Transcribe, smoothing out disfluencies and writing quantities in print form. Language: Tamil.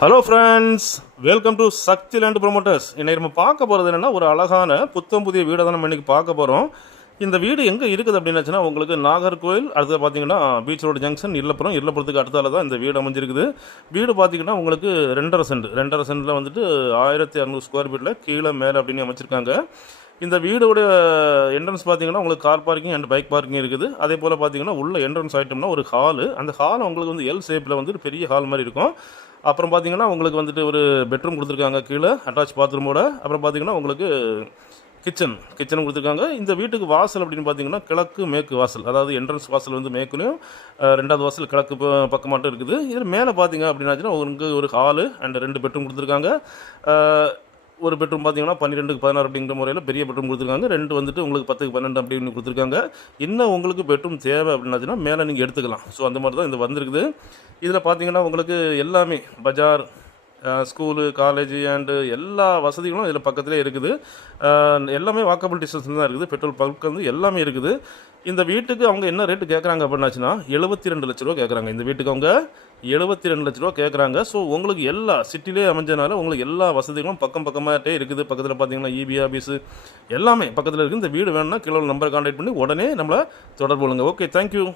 Hello friends, welcome to Shakti land promoters. இன்றைக்கி நம்ம பார்க்க போகிறது என்னென்னா, ஒரு அழகான புத்தம் புதிய வீடை தான் நம்ம இன்றைக்கி பார்க்க போகிறோம். இந்த வீடு எங்கே இருக்குது அப்படின்னாச்சுன்னா, உங்களுக்கு நாகர்கோவில் அடுத்தது பார்த்தீங்கன்னா பீச் ரோடு ஜங்ஷன் இல்லப்புறத்துக்கு அடுத்தால தான் இந்த வீடு அமைஞ்சிருக்குது. வீடு பார்த்தீங்கன்னா உங்களுக்கு 2.5 சென்ட்டில் வந்துட்டு 1600 ஸ்கொயர் ஃபீட்டில் கீழே மேலே அப்படின்னு அமைச்சிருக்காங்க. இந்த வீடோட என்ட்ரன்ஸ் பார்த்தீங்கன்னா உங்களுக்கு car parking and bike parking இருக்குது. அதே போல் பார்த்தீங்கன்னா உள்ள என்ட்ரன்ஸ் ஆகிட்டோம்னா ஒரு ஹாலு, அந்த ஹால் உங்களுக்கு வந்து எல் ஷேப்பில் வந்துட்டு பெரிய ஹால் மாதிரி இருக்கும். அப்புறம் பார்த்தீங்கன்னா உங்களுக்கு வந்துட்டு ஒரு பெட்ரூம் கொடுத்துருக்காங்க கீழே அட்டாச் பாத்ரூமோட. அப்புறம் பார்த்தீங்கன்னா உங்களுக்கு கிச்சனும் கொடுத்துருக்காங்க. இந்த வீட்டுக்கு வாசல் அப்படின்னு பார்த்தீங்கன்னா கிழக்கு மேற்கு வாசல், அதாவது என்ட்ரன்ஸ் வாசல் வந்து மேற்குலையும், ரெண்டாவது வாசல் கிழக்கு பக்கமாட்டும் இருக்குது. இதில் மேலே பார்த்தீங்க அப்படின்னாச்சுன்னா உங்களுக்கு ஒரு ஹாலு அண்ட் 2 பெட்ரூம் கொடுத்துருக்காங்க. ஒரு பெட்ரூம் பார்த்தீங்கன்னா 12க்கு 16 அப்படிங்கிற முறையில் பெரிய பெட்ரூம் கொடுத்துருக்காங்க. 2 வந்துட்டு உங்களுக்கு 10க்கு 12 அப்படின்னு கொடுத்துருக்காங்க. இன்னும் உங்களுக்கு பெட்ரூம் தேவை அப்படின்னாச்சுன்னா மேலே நீங்கள் எடுத்துக்கலாம். ஸோ அந்த மாதிரி தான் இது வந்திருக்குது. இதில் பார்த்தீங்கன்னா உங்களுக்கு எல்லாமே பஜார், ஸ்கூலு, காலேஜ் அண்டு எல்லா வசதிகளும் இதில் பக்கத்துலேயே இருக்குது. எல்லாமே வாக்கபிள் டிஸ்டன்ஸ் தான் இருக்குது. பெட்ரோல் பங்க் வந்து எல்லாமே இருக்குது. இந்த வீட்டுக்கு அவங்க என்ன ரேட்டு கேட்குறாங்க அப்படின்னாச்சுன்னா 72 லட்ச ரூபா கேட்குறாங்க. இந்த வீட்டுக்கு அவங்க 72 லட்ச ரூபா கேட்குறாங்க. ஸோ உங்களுக்கு எல்லா சிட்டிலே அமைஞ்சனால உங்களுக்கு எல்லா வசதிகளும் பக்கமாகட்டே இருக்குது. பக்கத்தில் பார்த்தீங்கன்னா இபி ஆஃபீஸு எல்லாமே பக்கத்தில் இருக்குது. இந்த வீடு வேணும்னா கீழே நம்பரை கான்டாக்ட் பண்ணி உடனே நம்மளை தொடர்பு கொள்ளுங்க. Okay, thank you.